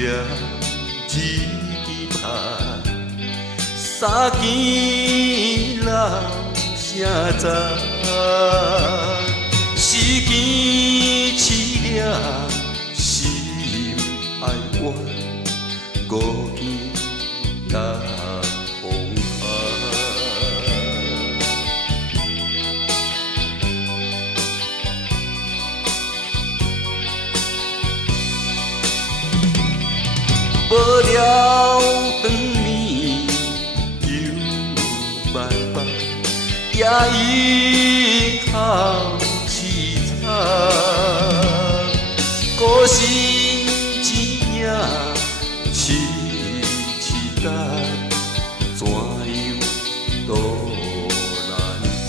了一支拍，三更人声杂，时间凄凉，心爱怨，五更踏风寒。无聊长暝又漫漫，夜莺哭凄惨，孤身一影凄凄等，怎样渡难关？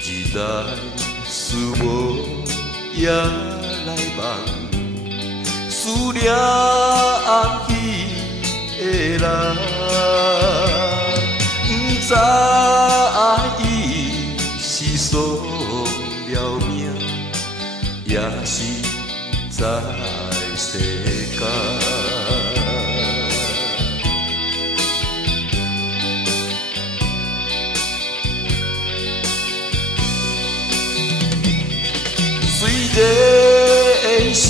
日来思无夜来梦，思念暗去的人，不知伊是丧了命，也是在世间。虽然是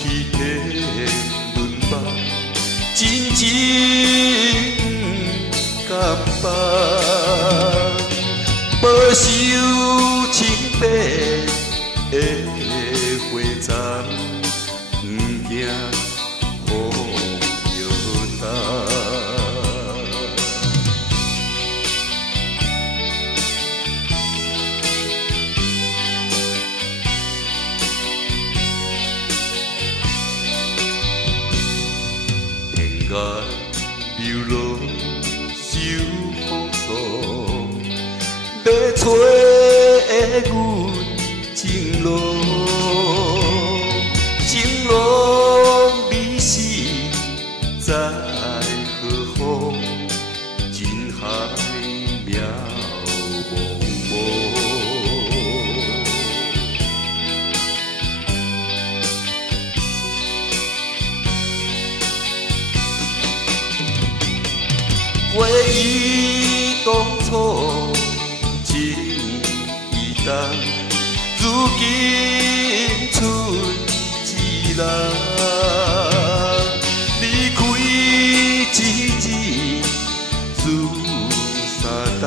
去体轮梦，真情不甘放，无受清白的花丛，不惊风摇动。天涯流落受风霜，要找阮情路，情路你是在何方？人海渺茫茫。回忆当初情意重，如今剩一人，离开一日自三冬。